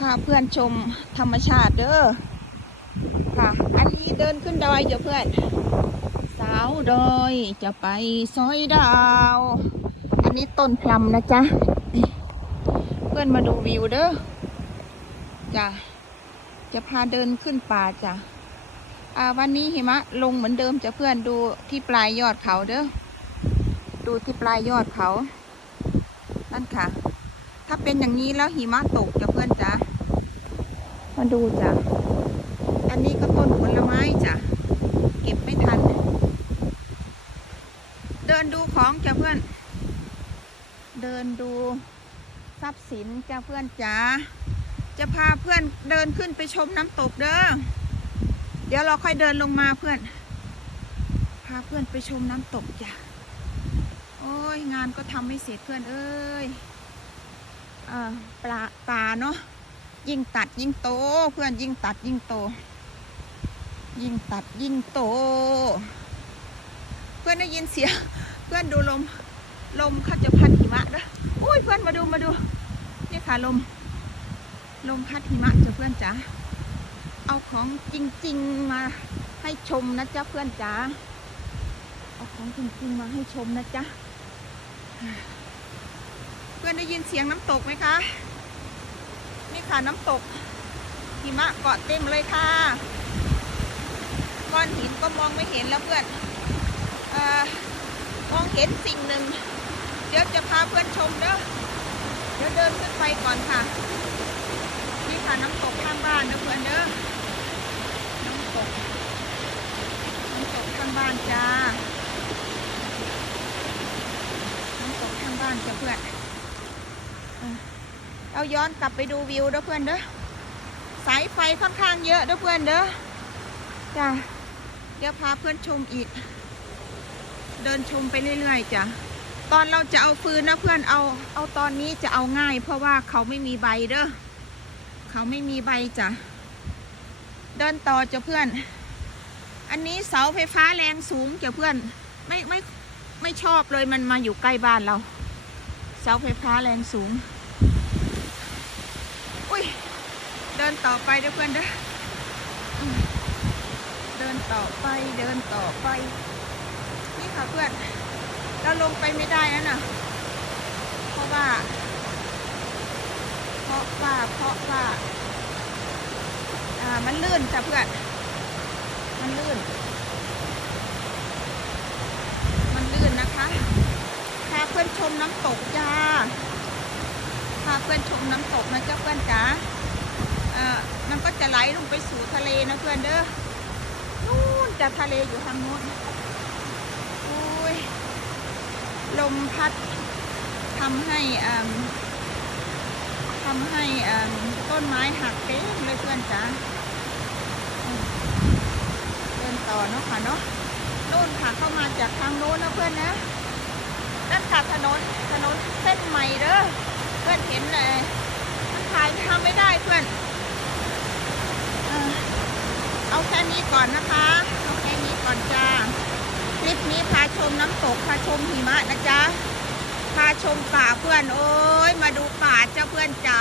พาเพื่อนชมธรรมชาติเด้อค่ะ อันนี้เดินขึ้นดอยจ้ะเพื่อน สาวดอยจะไปซอยดาว อันนี้ต้นพลัมนะจ๊ะ เพื่อนมาดูวิวเด้อจ้ะจะพาเดินขึ้นป่าจ้ะอ่าวันนี้หิมะลงเหมือนเดิมจ้ะเพื่อนดูที่ปลายยอดเขาเด้อ ดูที่ปลายยอดเขา นั่นค่ะ ถ้าเป็นอย่างนี้แล้วหิมะตกจ้ะเพื่อนจ้ะ มาดูจ้ะ อันนี้ก็ต้นผลไม้จ้ะ เก็บไม่ทัน เดินดูของจ้ะเพื่อน เดินดูทรัพย์สินจ้ะเพื่อนจ๋า จะพาเพื่อนเดินขึ้นไปชมน้ำตกเด้อ เดี๋ยวเราค่อยเดินลงมาเพื่อน พาเพื่อนไปชมน้ำตกจ้ะ โอ้ยงานก็ทำไม่เสร็จเพื่อนเอ้ย เอ่อปลาป่าเนาะ ยิ่งตัดยิ่งโต เพื่อนยิ่งตัดยิ่งโต ยิ่งตัดยิ่งโต เพื่อนได้ยินเสียงเพื่อนดูลมลมเขาจะพัดหิมะด้ออุ้ยเพื่อนมาดูมาดูนี่ค่ะลม ลมพัดหิมะจ้ะเพื่อนจ๋าเอาของจริง ๆ มาให้ชมนะจ๊ะเพื่อนจ๋าเอาของจริงๆมาให้ชมนะจ๊ะเพื่อนได้ยินเสียงน้ำตกไหมคะ นี่ค่ะน้ำตกหิมะเกาะเต็มเลยค่ะก้อนหินก็มองไม่เห็นแล้วเพื่อนอมองเห็นสิ่งหนึ่ง เดี๋ยวจะพาเพื่อนชมเด้อเดี๋ยวเดินขึ้นไปก่อนค่ะ นี่ค่ะน้ำตกข้างบ้านนะเพื่อนเด้อน้ำตกน้ำตกข้างบ้านจ้าน้ำตกข้างบ้านจ้ะเพื่อน เอาย้อนกลับไปดูวิวเด้อเพื่อนเด้อสายไฟค่อนข้างเยอะเด้อเพื่อนเด้อจ้าเดี๋ยวพาเพื่อนชมอีก เดินชมไปเรื่อยๆจ้ะตอนเราจะเอาฟืนนะเพื่อนเอาเอาตอนนี้จะเอาง่าย เพราะว่าเขาไม่มีใบเด้อเขาไม่มีใบจ้ะเดินต่อจ้ะเพื่อน อันนี้เสาไฟฟ้าแรงสูงจ้ะเพื่อนไม่ไม่ไม่ชอบเลยมันมาอยู่ใกล้บ้านเรา เสาไฟฟ้าแรงสูง อุ้ย เดินต่อไปเด้อเพื่อนเด้อเดินต่อไปเดินต่อไป นี่ค่ะเพื่อน เราลงไปไม่ได้นะน่ะ เพราะว่า เพราะว่าเพราะว่า อ่า มันลื่นจ้ะเพื่อน มันลื่น มันลื่นนะคะพาเพื่อนชมน้ำตกจ้า เพื่อนชมน้ำตกนะเจ้าเพื่อนจ๋าเอ่อมันก็จะไหลลงไปสู่ทะเลนะเพื่อนเด้อนู่นจะทะเลอยู่ทางนู้นอุ้ยลมพัดทำให้อ่าทำให้อ่าต้นไม้หักเต็มเลยเพื่อนจ๋าเดินต่อเนาะค่ะเนาะนู่นค่ะเข้ามาจากทางโน้นนะเพื่อนนะนั่นค่ะถนนถนนเส้นใหม่เด้อ พื่อนเห็นเลยมันถ่ายทำไม่ได้เพื่อนเออเอาแค่นี้ก่อนนะคะเอาแค่นี้ก่อนจ้าคลิปนี้พาชมน้ำตกพาชมหิมะนะจ๊ะพาชมป่าเพื่อนโอ้ยมาดูป่าเจ้าเพื่อนจ๋า